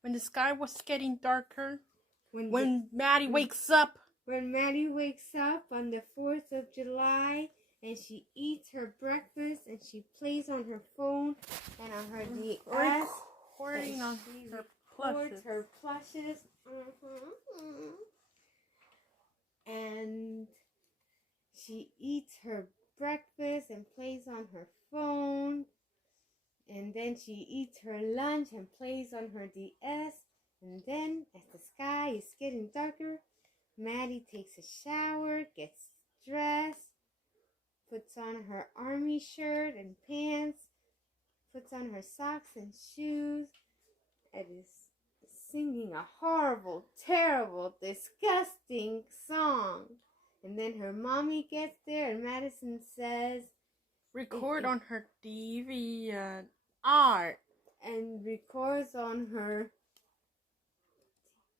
when the sky was getting darker, when Maddie wakes up. When Maddie wakes up on the 4th of July and she eats her breakfast and she plays on her phone and on her DS. Recording on her plushes. Her plushes. And she eats her breakfast and plays on her phone. And then she eats her lunch and plays on her DS. And then, as the sky is getting darker, Maddie takes a shower, gets dressed, puts on her army shirt and pants, puts on her socks and shoes, and is singing a horrible, terrible, disgusting song. And then her mommy gets there and Madison says, record on her DVR. And records on her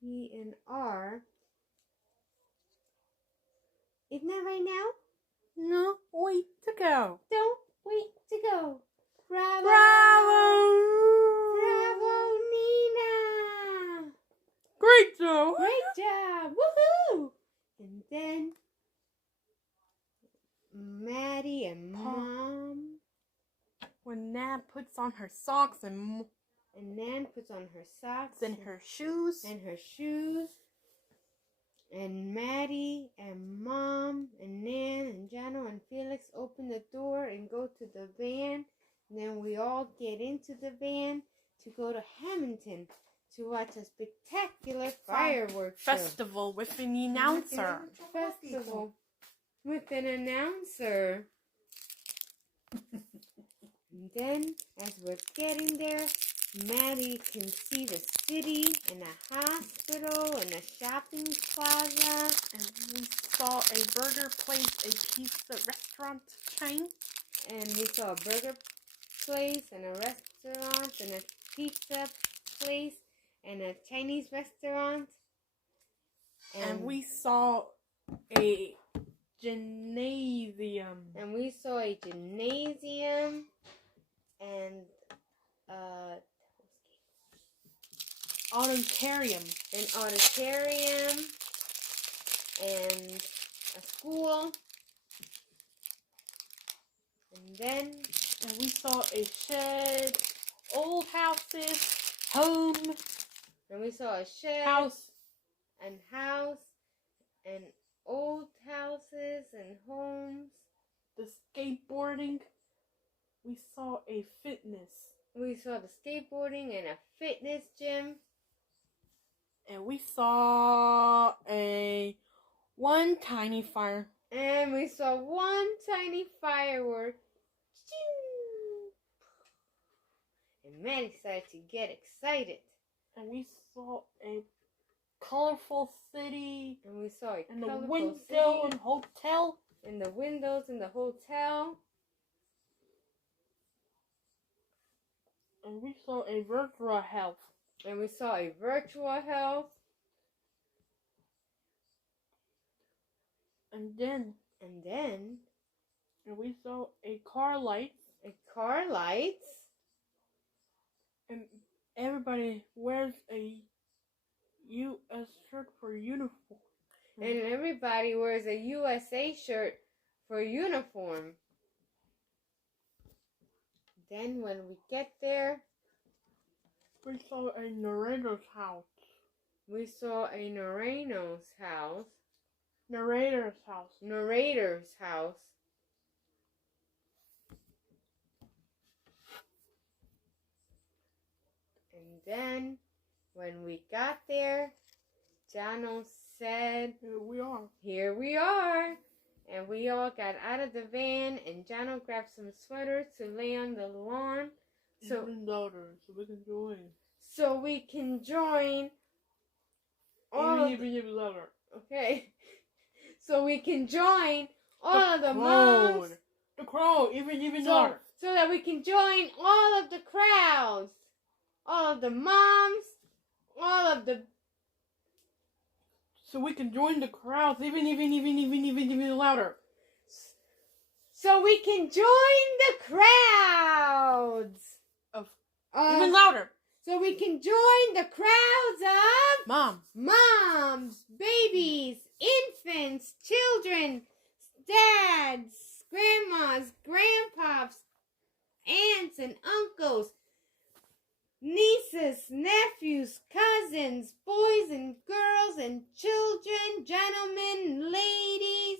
DVR. Isn't that right now? No, wait to go. Don't wait to go. Bravo! Bravo! Bravo, Nina! Great job! Great job! Woohoo! And then Maddie and Mom. When Nan puts on her socks and Nan puts on her socks and her shoes. And Maddie and Mom and Nan and Jano and Felix open the door and go to the van. And then we all get into the van to go to Hamilton to watch a spectacular fireworks festival with an announcer. Festival with an announcer. And then, as we're getting there, Maddie can see the city and a hospital and a shopping plaza. And we saw a burger place, a pizza restaurant chain. And we saw a burger place and a restaurant and a pizza place and a Chinese restaurant. And we saw a gymnasium. And we saw a gymnasium and auditorium. An auditorium and a school. And then we saw a shed, old houses, home. And we saw a shed, house, and old houses and homes. The skateboarding. We saw a fitness. We saw the skateboarding and a fitness gym. And we saw one tiny fire. And we saw one tiny firework. And Maddie started to get excited. And we saw a colorful city. And we saw a and the colorful window city. and hotel. And the windows in the hotel. And we saw a virtual health. And we saw a virtual health. And then we saw a car lights. And everybody wears a U.S. shirt for uniform. And everybody wears a USA shirt for uniform. Then when we get there, we saw a narrator's house. Narrator's house. And then when we got there, Jano said, Here we are. And we all got out of the van, and Jano grabbed some sweaters to lay on the lawn. Even louder, so we can join. So we can join. Even louder. Okay. So we can join all of the moms. The crowd, even louder. So that we can join all of the crowds. All of the moms. All of the... So we can join the crowds even louder. So we can join the crowds. Even louder. so we can join the crowds of moms, babies, infants, children, dads, grandmas, grandpas, aunts and uncles, nieces, nephews, cousins, boys and girls and children, gentlemen, ladies,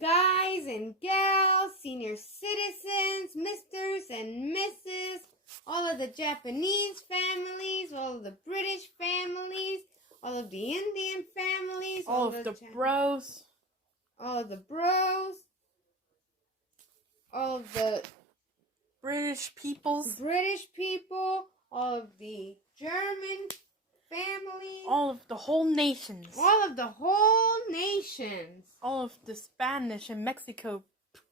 guys and gals, senior citizens, misters and misses, all of the Japanese families, all of the British families, all of the Indian families, all of the bros, all of the bros, all of the British peoples, all of the German families, all of the whole nations, all of the whole nations, all of the Spanish and Mexico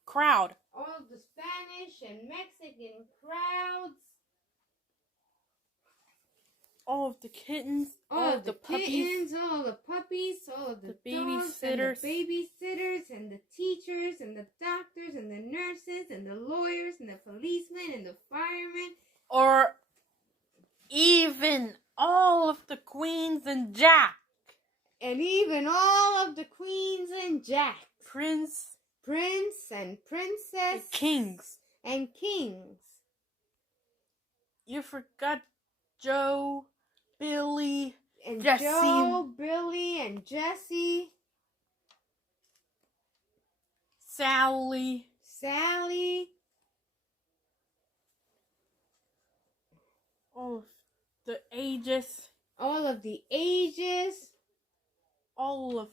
crowd, all of the Spanish and Mexican crowds, all of the kittens, all of the puppies, kittens, all of the puppies, all of the babysitters, and the teachers and the doctors and the nurses and the lawyers and the policemen and the firemen, or even all of the queens and Jack, and even all of the queens and Jack, prince and princess, kings. You forgot Joe, Billy, and Jesse, Joe, Billy, and Jesse, Sally, all of the ages, all of the ages, all of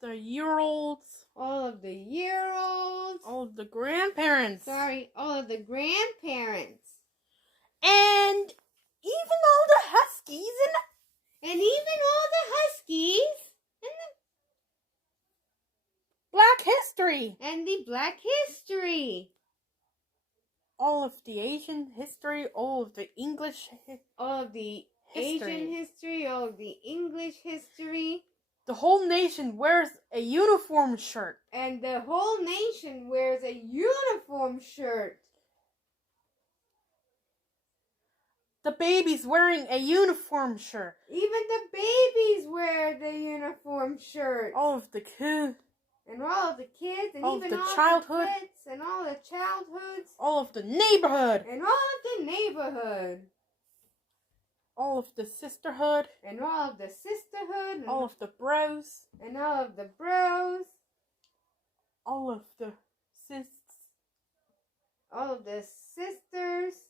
the year-olds, all of the year-olds, all of the grandparents, all of the grandparents, and even all the huskies and even all the huskies and the Black history, and the Black history, all of the Asian history, all of the English all of the history. Asian history, all of the English history. The whole nation wears a uniform shirt. And the whole nation wears a uniform shirt. The baby's wearing a uniform shirt. Even the babies wear the uniform shirt. All of the kids. And all of the kids, and all even of the all childhood. the kids, and all the childhoods. All of the neighborhood. And all of the neighborhood. All of the sisterhood. And all of the sisterhood. And all of the bros. And all of the bros. All of the all of the sisters.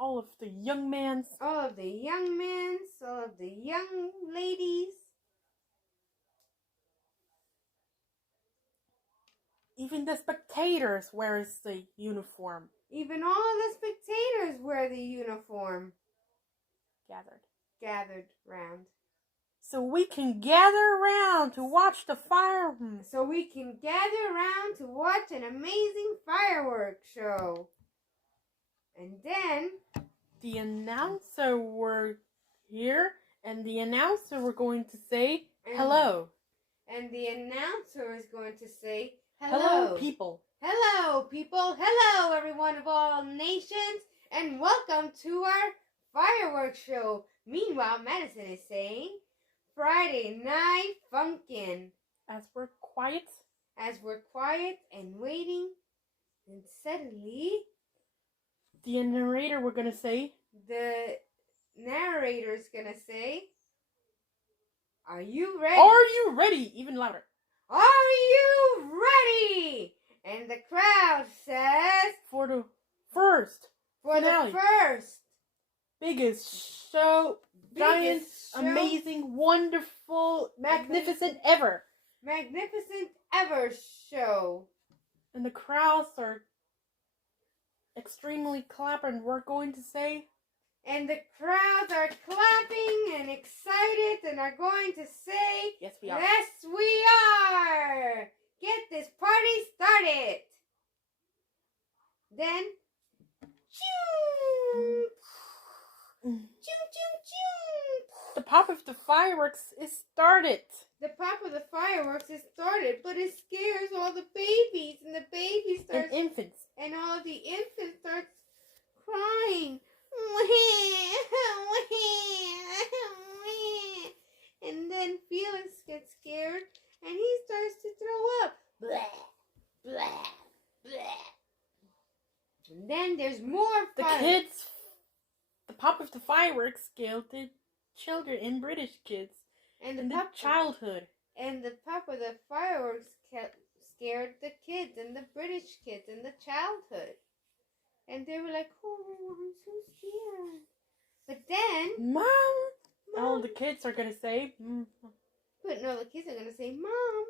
All of the young mans. All of the young men. All of the young ladies. Even the spectators wears the uniform. Even all the spectators wear the uniform. Gathered round. So we can gather around to watch the fire. So we can gather around to watch an amazing fireworks show. And then the announcer were here, and the announcer were going to say hello. And the announcer is going to say hello, people. Hello, people. Hello, everyone of all nations, and welcome to our fireworks show. Meanwhile, Madison is saying, Friday Night Funkin'. As we're quiet and waiting, and suddenly the narrator's gonna say, are you ready? Are you ready? Even louder. Are you ready? And the crowd says, for the first biggest show, giant, amazing, wonderful, magnificent ever show. And the crowds are extremely clapping. We're going to say, and the crowds are clapping and excited and are going to say, yes, we are. Yes, we are. Get this party started. Then, choo, choo, choo, choo. The pop of the fireworks is started. The pop of the fireworks is started, but it scares all the babies, and the babies start and infants, and all of the infants start crying. And then Felix gets scared and he starts to throw up. Blah, blah, blah. And then there's more The fire. kids, the pop of the fireworks scared the children and British kids and in the the pop childhood. and the pop of the fireworks scared the kids and the British kids in the childhood. And they were like, oh, I'm so scared. But then, Mom! All the kids are gonna say, But no, the kids are going to say, Mom,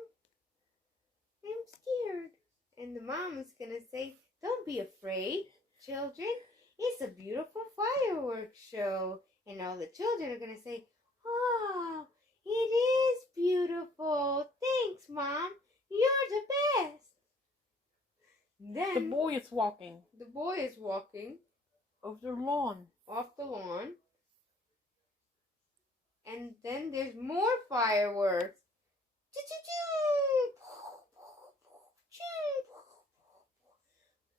I'm scared. And the mom is going to say, don't be afraid, children. It's a beautiful fireworks show. And all the children are going to say, oh, it is beautiful. Thanks, Mom. You're the best. Then the boy is walking the boy is walking over the lawn. off the lawn. And then there's more fireworks.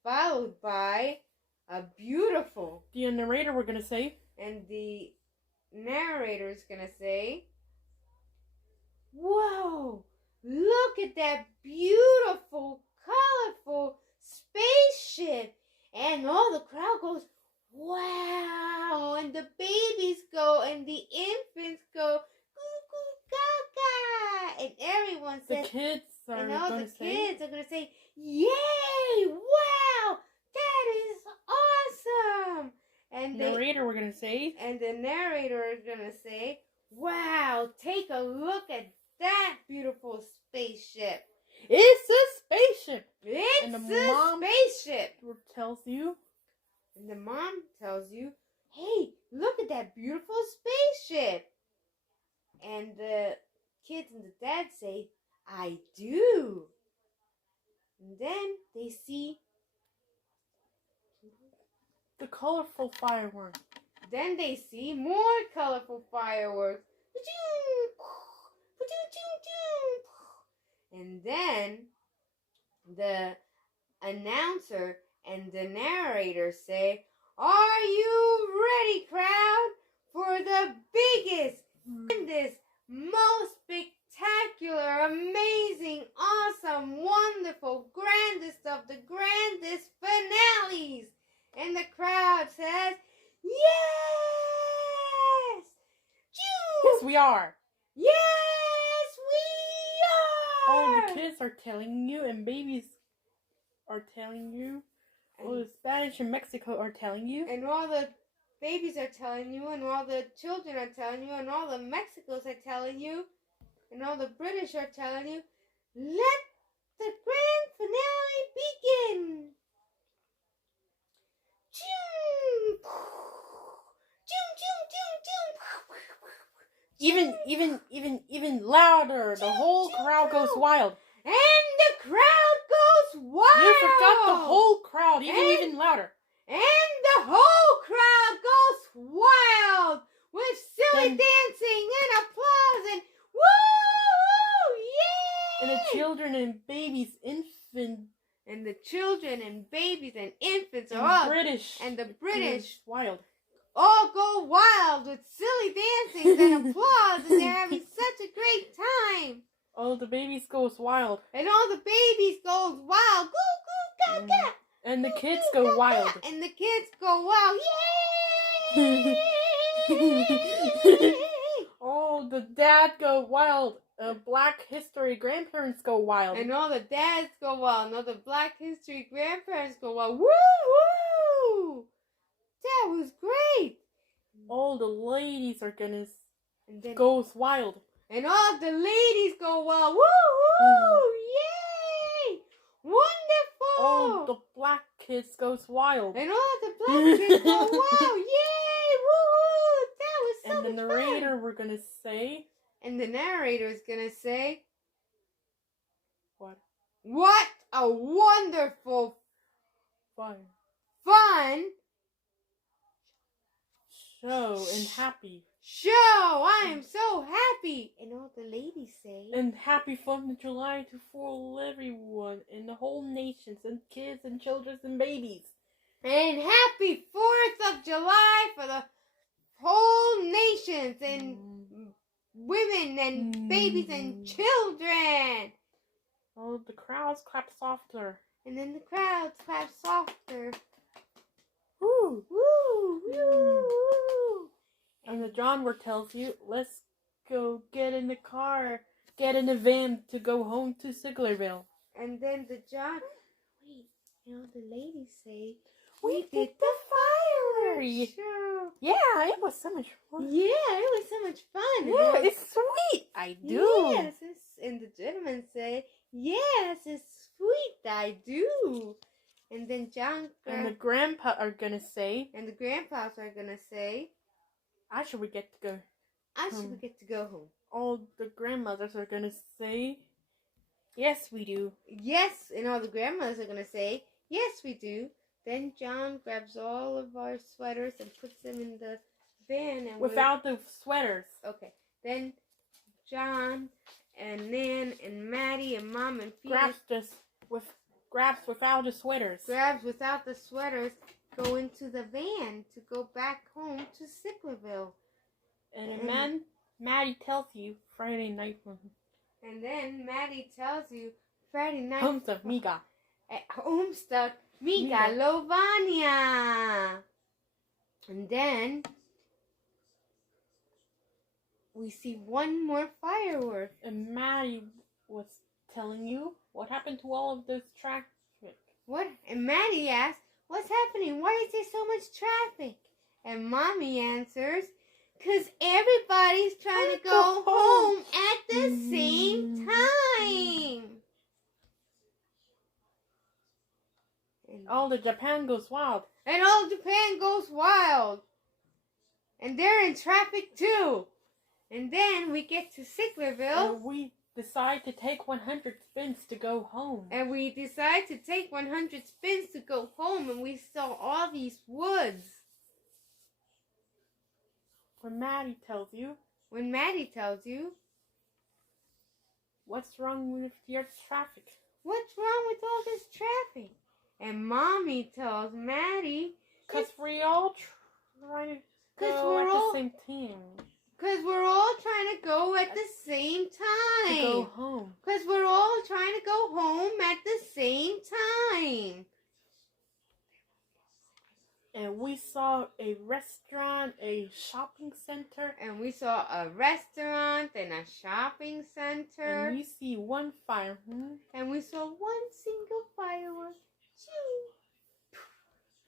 Followed by a beautiful. The narrator we're gonna say. And the narrator is going to say, whoa, look at that beautiful, colorful spaceship. And all the crowd goes, wow. And the babies go and the infants go, goo goo gaga. And everyone The says, kids are and all gonna the say. kids are going to say, yay, wow, that is awesome. And Narrator we're gonna say. and the narrator is going to say, wow, take a look at that beautiful spaceship. It's a spaceship. It's And the a mom spaceship. tells you. And the mom tells you, hey, look at that beautiful spaceship. And the kids and the dad say, I do. And then they see. The colorful fireworks. Then they see more colorful fireworks. And then the announcer and the narrator say, are you ready, crowd, for the biggest, grandest, most spectacular, amazing, awesome, wonderful, grandest of the grandest finales? And the crowd says, yes! Yes, we are. Yes, we All are! the kids are telling you, and babies are telling you. All the Spanish and Mexico are telling you. And all the babies are telling you, and all the children are telling you, and all the Mexicans are telling you, and all the British are telling you, let the grand finale begin! Even louder. The whole crowd goes wild. And the crowd goes wild! You forgot the whole crowd, even louder. And the whole crowd goes wild with silly Then- dancing and applause and woo! Yay! And the children and babies, infants, And the children and babies and infants are and all British. and the British wild. all go wild with silly dancing and applause, and they're having such a great time. All the babies goes wild. And all the babies goes wild. Goo goo gaga. And the Goo, kids goo, go gaga. wild. And the kids go wild. Yay! Oh, the dad go wild. Black history grandparents go wild. And all the dads go wild. And all the Black History grandparents go wild. Woo woo! That was great. All the ladies are gonna And then goes wild. and all the ladies go wild. Woo woo! Yay! Wonderful! All the black kids goes wild. And all the black kids go wow! Yay! Woo woo! That was so And the much narrator fun. we're gonna say And the narrator is gonna say, what? what a wonderful, Fire. fun Show and happy. show! I am so happy! And all the ladies say, And happy 4th of July to full everyone in the whole nations and kids and children and babies. And happy 4th of July for the whole nations and women and babies and children. Oh, the crowds clap softer. And then the crowds clap softer. Woo! Woo! Woo! Woo! And the genre tells you, let's go get in the car, get in the van to go home to Siglerville. And then the ladies say, we did the fireworks show. Yeah, it was so much fun. Yeah, it was so much fun. Yeah, it's sweet. I do. Yes, and the gentlemen say, yes, it's sweet. I do. And then and the grandpa are gonna say, and the grandpas are gonna say, actually, we get to go. we get to go home. All the grandmothers are gonna say, yes, we do. Yes, and all the grandmothers are gonna say, yes, we do. Then John grabs all of our sweaters and puts them in the van. And without the sweaters. Okay. Then John and Nan and Maddie and Mom and Pete grabs without the sweaters. Grabs without the sweaters go into the van to go back home to Sicklerville. And then Maddie tells you Friday night. And then Maddie tells you Friday night. Homestuck Miga. Homestuck Miga Lovania. And then we see one more firework. And Maddie was telling you what happened to all of this traffic. What? And Maddie asks, what's happening? Why is there so much traffic? And Mommy answers, because everybody's trying to go home at the same time. And all the Japan goes wild. And all Japan goes wild. And they're in traffic too. And then we get to Sicklerville. And we decide to take 100 spins to go home. And we decide to take 100 spins to go home. And we saw all these woods. When Maddie tells you, what's wrong with your traffic? What's wrong with all this traffic? And Mommy tells Maddie, because we all try to go at the same time. Because we're all trying to go at the same time. To go home. Because we're all trying to go home at the same time. And we saw a restaurant, a shopping center. And we saw a restaurant and a shopping center. And we see one fire. And we saw one single firework.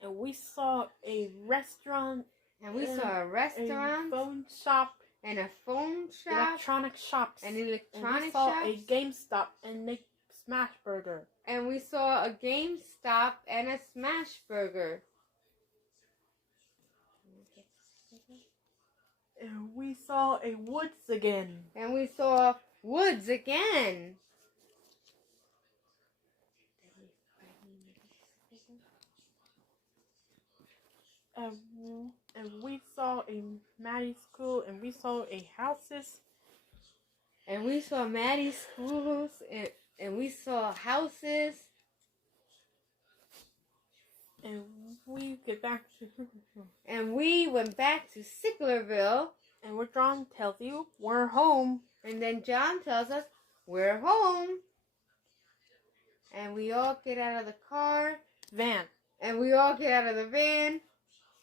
And we saw a restaurant. And we saw a restaurant. A phone shop. And a phone shop. Electronic shops. And electronic shops. shops. And we saw a GameStop and a Smash Burger. And we saw a GameStop and a Smash Burger. And we saw a woods again. And we saw woods again. And we saw a Maddie's school, and we saw a houses. And we saw Maddie's schools, and we saw houses. And we get back to... And we went back to Sicklerville. And where John tells you, we're home. And then John tells us, we're home. And we all get out of the car. Van. And we all get out of the van.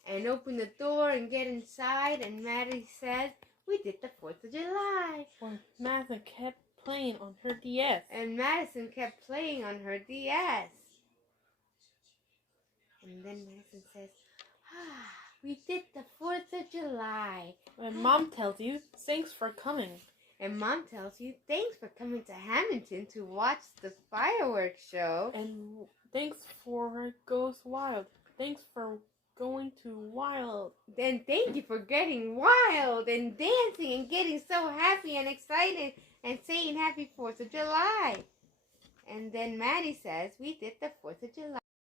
And open the door and get inside. And Maddie said, we did the 4th of July. Well, Madison kept playing on her DS. And Madison kept playing on her DS. And then Madison says, we did the 4th of July. And Mom tells you, thanks for coming. And Mom tells you, thanks for coming to Hamilton to watch the fireworks show. And thanks for Goes Wild. Thanks for going to Wild. Then thank you for getting wild and dancing and getting so happy and excited and saying happy 4th of July. And then Maddie says, we did the 4th of July.